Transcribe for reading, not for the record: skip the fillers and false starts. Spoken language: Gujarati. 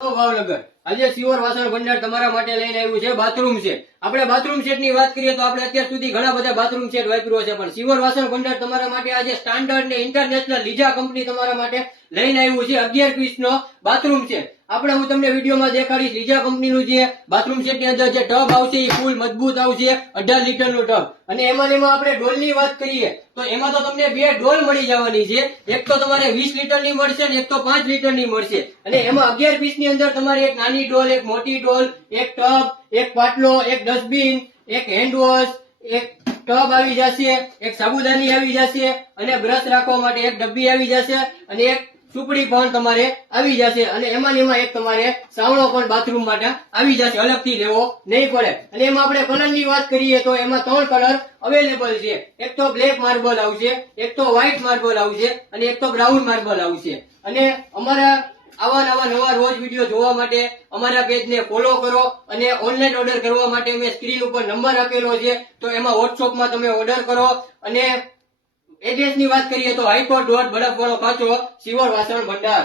ભાવનગર આજે સિવર વાસણ ભંડાર તમારા માટે લઈને આવ્યું છે બાથરૂમ સેટ। આપણે બાથરૂમ સેટ ની વાત કરીએ તો આપણે અત્યાર સુધી ઘણા બધા બાથરૂમ સેટ વાપર્યો છે, પણ સિવર વાસણ ભંડાર તમારા માટે આજે સ્ટાન્ડર્ડ ને ઇન્ટરનેશનલ લીજા કંપની તમારા માટે લઈને આવ્યું છે 11 પીસ નો બાથરૂમ સેટ। આપણે હું તમને વિડીયોમાં દેખાડીશ લીજા કંપનીનું જે બાથરૂમ સેટ ની અંદર જે ટબ આવશે એ ફૂલ મજબૂત આવશે 18 લીટરનું ટબ। અને એમાં આપણે ડોલની વાત કરીએ તો એમાં તો તમને બે ડોલ મળી જવાની છે, એક તો તમારે 20 લીટરની મળશે અને એક તો 5 લીટરની મળશે। અને એમાં 11 પીસ ની અંદર તમારે એક નાની ડોલ, એક મોટી ડોલ, એક ટબ, એક પાટલો, એક ડસ્ટબિન, એક હેન્ડ વોશ, એક ટબ આવી જશે, એક સાબુદાની આવી જશે અને બ્રશ રાખવા માટે એક ડબ્બી આવી જશે અને એક સુપડી પણ તમારે આવી જશે। અને એમાં એક તમારે સાવણો પણ બાથરૂમ માટે આવી જશે, અલગથી લેવો નહીં પડે। અને એમાં આપણે કલરની વાત કરીએ તો એમાં 3 કલર અવેલેબલ છે, એક તો બ્લેક માર્બલ આવશે, એક તો વ્હાઈટ માર્બલ આવશે અને એક તો બ્રાઉન માર્બલ આવશે। અને અમારા આવા નવા રોજ વિડીયો જોવા માટે અમારા પેજને ફોલો કરો અને ઓનલાઈન ઓર્ડર કરવા માટે મેં સ્ક્રીન ઉપર નંબર આપેલો છે, તો એમાં વોટ્સઅપમાં તમે ઓર્ડર કરો। અને એડ્રેસ ની વાત કરીએ તો હાઈકોર્ટ રોડ બળકવાળો કાચો સિવર વાસણ ભંડાર।